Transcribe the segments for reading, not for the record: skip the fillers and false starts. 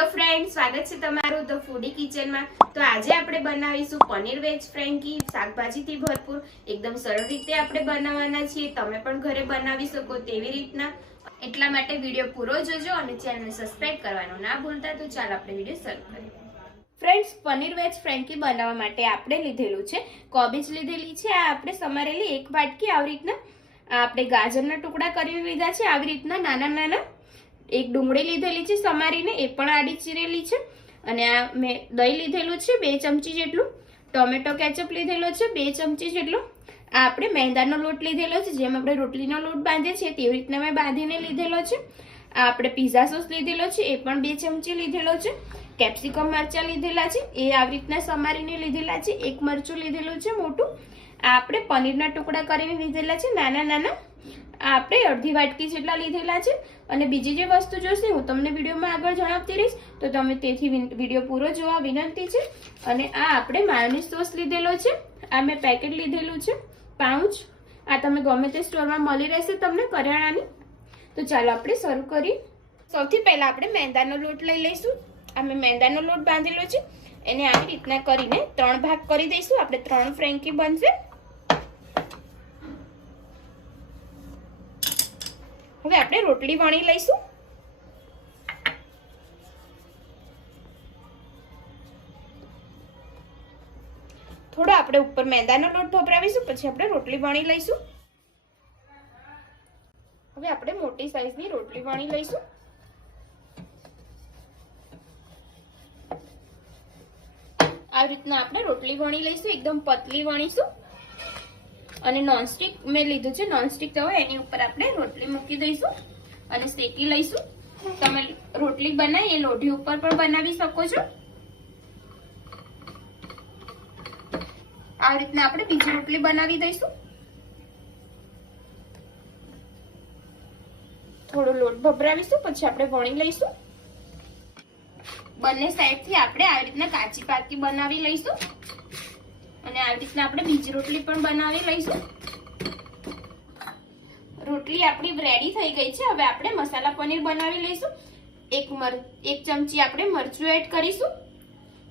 Hello friend, સ્વાગત છે તમારું ધ ફૂડી કિચન માં। તો આજે આપણે બનાવીશું પનીર વેજ ફ્રેન્કી, શાકભાજીથી ભરપૂર। એકદમ સરળ રીતે આપણે બનાવવાના છીએ, તમે પણ ઘરે બનાવી શકો તેવી રીતના। એટલા માટે વિડિયો પૂરો જોજો અને ચેનલને સબસ્ક્રાઇબ કરવાનું ના ભૂલતા। તો ચાલો આપણે વિડિયો શરૂ કરીએ। ફ્રેન્ડ્સ, પનીર વેજ ફ્રેન્કી બનાવવા માટે આપણે લીધેલું છે કોબીજ લીધેલી છે, આ આપણે સમારેલી એક વાટકી। આવી રીતના આપણે ગાજરના ટુકડા કરી લીધા છે, આવી રીતના નાના નાના। એક ડુંગળી લીધેલી છે સમારીને, એ પણ આડી ચીરેલી છે। અને આ મેં દહીં લીધેલું છે 2 ચમચી જેટલું। ટોમેટો કેચઅપ લીધેલો છે 2 ચમચી જેટલું। આ આપણે મેંદાનો લોટ લીધેલો છે, જેમ આપણે રોટલીનો લોટ બાંધીએ છીએ તેવી રીતના મેં બાંધીને લીધેલો છે। આ આપણે પિઝા સોસ લીધેલો છે, એ પણ 2 ચમચી લીધેલો છે। કેપ્સિકમ મરચાં લીધેલા છે, એ આવી રીતના સમારીને લીધેલા છે। એક મરચું લીધેલું છે મોટું। આ આપણે પનીરના ટુકડા કરીને લીધેલા છે નાના નાના। આ આપણે અડધી વાટકી જેટલા લીધેલા છે। અને બીજી જે વસ્તુ જોશે હું તમને વિડીયોમાં આગળ જણાવતી રહીશ, તો તમે તેથી વિડીયો પૂરો જોવા વિનંતી છે। અને આ આપણે માયોનીઝ સોસ લીધેલો છે, આ મેં પેકેટ લીધેલું છે પાઉચ। આ તમે ગમે તે સ્ટોરમાં મળી રહેશે તમને કરિયાણાની। તો ચાલો આપણે શરૂ કરીએ। સૌથી પહેલા આપણે મેંદાનો લોટ લઈ લઈશું। આ મેં મેંદાનો લોટ બાંધેલો છે, એને આવી રીતના કરીને 3 ભાગ કરી દઈશું। આપણે 3 ફ્રેન્કી બનશે। હવે આપણે રોટલી વણી લઈશું। થોડો આપણે ઉપર મેંદાનો લોટ ભભરાવીશું, પછી આપણે રોટલી વણી લઈશું। હવે આપણે મોટી સાઈઝની રોટલી વણી લઈશું। આવી રીતના આપણે રોટલી વણી લઈશું, એકદમ પતલી વણીશું। અને નોનસ્ટિક મેં લીધું છે, નોનસ્ટિક તવો, એની ઉપર આપણે રોટલી મૂકી દઈશું અને શેકી લઈશું। તમે રોટલી બનાવી એ લોઢી ઉપર પણ બનાવી શકો છો। આ રીતના આપણે બીજી રોટલી બનાવી દઈશું। થોડો લોટ ભભરાવીશું, પછી આપણે વણી લઈશું। બંને સાઈડથી આપણે આવી રીતના કાચી પાકી બનાવી લઈશું। અને આવી રીતના આપણે બીજી રોટલી પણ બનાવી લઈશું। રોટલી આપણી રેડી થઈ ગઈ છે। હવે આપણે મસાલા પનીર બનાવી લઈશું। એક ચમચી આપણે મરચું એડ કરીશું,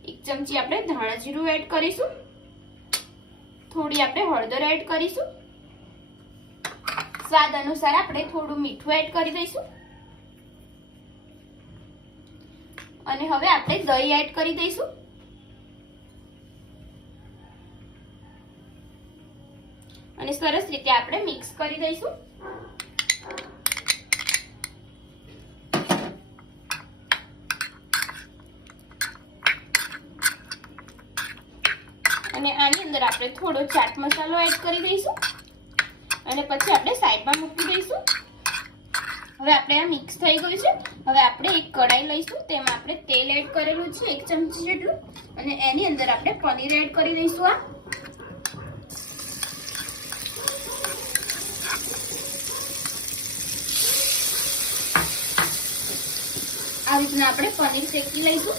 1 ચમચી આપણે ધાણા જીરું એડ કરીશું, થોડી આપણે હળદર એડ કરીશું, સ્વાદ અનુસાર આપણે થોડું મીઠું એડ કરી દઈશું। અને હવે આપણે દહીં એડ કરી દઈશું। અને સરસ રીતે આપણે મિક્સ કરી દઈશું। અને આની અંદર આપણે થોડો ચાટ મસાલો એડ કરી દઈશું અને પછી આપણે સાઈડમાં મૂકી દઈશું। હવે આપણે આ મિક્સ થઈ ગયું છે। હવે આપણે એક કઢાઈ લઈશું, તેમાં આપણે તેલ એડ કરેલું છે 1 ચમચી જેટલું, અને એની અંદર આપણે પનીર એડ કરી દઈશું। આ રીતના આપણે પનીર શેકી લઈશું।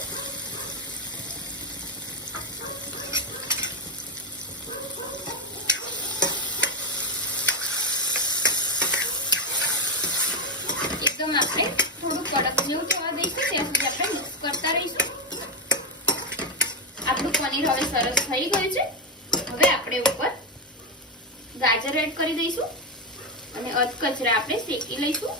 એકદમ આપણે થોડું કડક જેવું થવા દઈશું, ત્યાં સુધી આપણે મિક્સ કરતા રહીશું। આપણું પનીર હવે સરસ થઈ ગયું છે। હવે આપણે ઉપર ગાજર એડ કરી દઈશું અને અધકચરા આપણે શેકી લઈશું।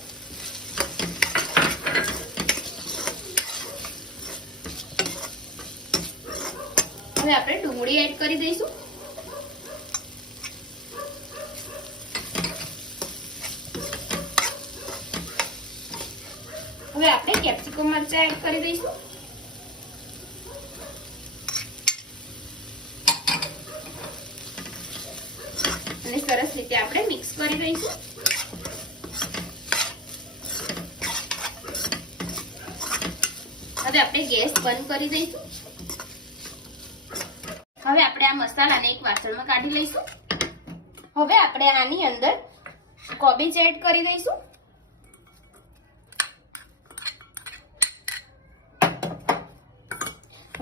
હવે આપણે ડુંગળી એડ કરી દઈશું। હવે આપણે કેપ્સિકમ મરચાં એડ કરી દઈશું। અને સરસ રીતે આપણે મિક્સ કરી દઈશું। હવે આપણે ગેસ બંધ કરી દઈશું। હવે આપણે આ મસાલાને એક વાસણમાં કાઢી લઈશું। હવે આપણે આની અંદર કોબીજ એડ કરી દઈશું।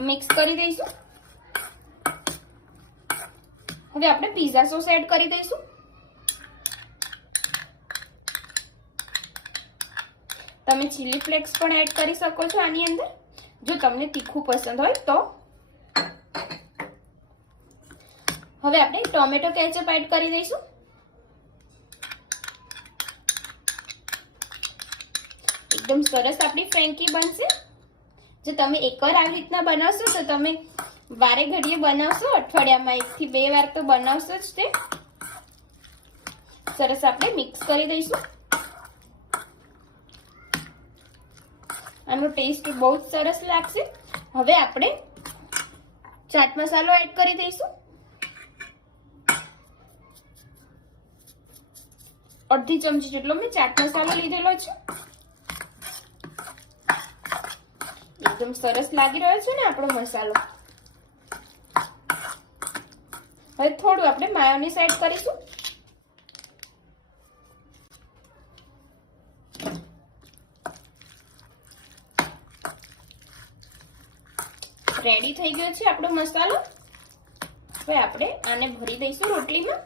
મિક્સ કરી દઈશું। હવે આપણે પિઝા સોસ એડ કરી દઈશું। તમે ચીલી ફ્લેક્સ પણ એડ કરી શકો છો આની અંદર। જો તમને તીખું પસંદ હોય તો. હવે આપણે ટોમેટો કેચઅપ એડ કરી દઈશું. એકદમ સરસ આપણી ફ્રેન્કી બનશે. જો તમે એકવાર આવી રીતના બનાવશો તો તમે વારે ઘડીએ બનાવશો, અઠવાડિયામાં 1 થી 2 વાર તો બનાવશો જ તે. સરસ આપણે મિક્સ કરી દઈશું. આનો ટેસ્ટ બહુ જ સરસ લાગશે. હવે આપણે ચાટ મસાલો એડ કરી દઈશું. અડધી ચમચી જેટલો મેં ચાટ મસાલો લીધેલો છે. એકદમ સરસ લાગી રહ્યો છે ને આપણો મસાલો. હવે થોડું આપણે માયોનીઝ એડ કરીશું. રેડી થઈ ગયો છે આપણો મસાલો. હવે આપણે આને ભરી દઈશું રોટલીમાં.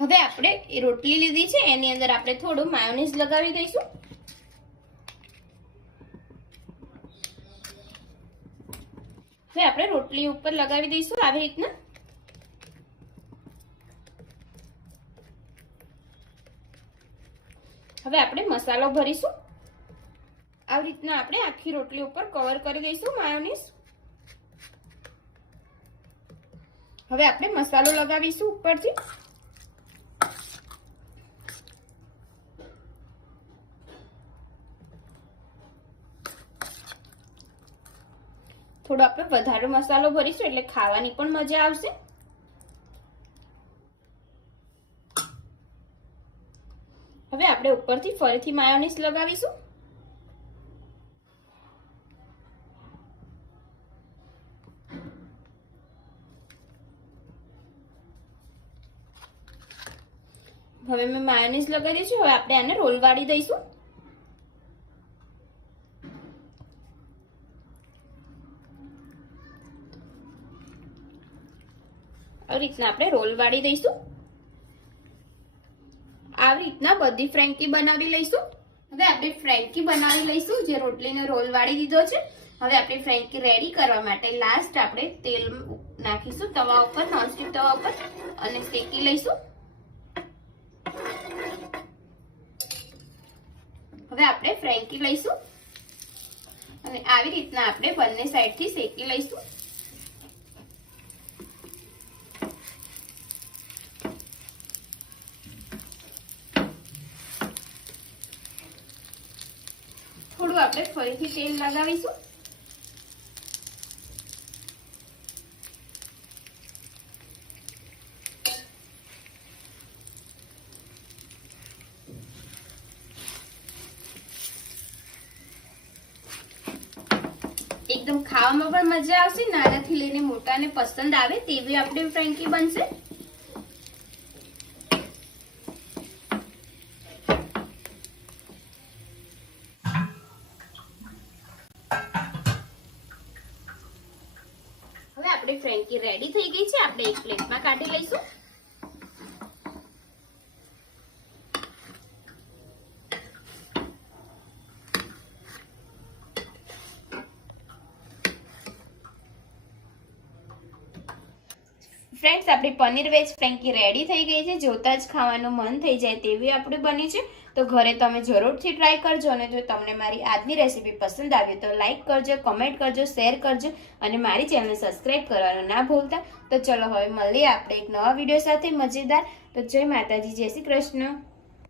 હવે આપણે એ રોટલી લીધી છે એની અંદર આપણે થોડું માયોનીઝ લગાવી દઈશું. હવે આપણે રોટલી ઉપર લગાવી દઈશું આવી રીતના. હવે આપણે મસાલો ભરીશું. આવી રીતના આપણે આખી રોટલી ઉપર કવર કરી દઈશું માયોનીઝ. હવે આપણે મસાલો લગાવીશું ઉપરથી. થોડો આપણે વધારે મસાલો ભરીશું એટલે ખાવાની પણ મજા આવશે. હવે આપણે ઉપરથી ફરીથી માયોનીઝ લગાવીશું. હવે મેં માયોનીઝ લગાવી દીધું છે. હવે આપણે આને રોલ વાળી દઈશું. આવી રીતના આપણે રોલ વાળી દઈશું. આવી રીતના બધી ફ્રેન્કી બનાવી લઈશું. હવે આપણે ફ્રેન્કી બનાવી લઈશું. જે રોટલીને રોલ વાળી દીધો છે. હવે આપણી ફ્રેન્કી રેડી કરવા માટે લાસ્ટ આપણે તેલ નાખીશું તવા ઉપર, નોનસ્ટિક તવા ઉપર, અને શેકી લઈશું. હવે આપણે ફ્રેન્કી લઈશું અને આવી રીતના આપણે બંને સાઈડથી શેકી લઈશું. થોડું આપણે ફરીથી તેલ લગાવીશું. એકદમ ખાવામાં પણ મજા આવશે. નાનાથી લઈને મોટાને પસંદ આવે તેવી આપણી ફ્રેન્કી બનશે. હવે આપણી ફ્રેન્કી રેડી થઈ ગઈ છે. આપણે એક પ્લેટમાં કાઢી લઈશું. ફ્રેન્ડ્સ, આપણી પનીર વેજ ફ્રેન્કી રેડી થઈ ગઈ છે. જોતા જ ખાવાનું મન થઈ જાય તેવી આપણી બની છે. તો ઘરે તમે જરૂરથી ટ્રાય કરજો. અને જો તમને મારી આજની રેસીપી પસંદ આવી તો લાઈક કરજો, કમેન્ટ કરજો, શેર કરજો અને મારી ચેનલ સબસ્ક્રાઇબ કરવાનું ના ભૂલતા. તો ચલો હવે મળીએ આપણે એક નવા વિડીયો સાથે મજેદાર. તો જય માતાજી, જય શ્રી કૃષ્ણ.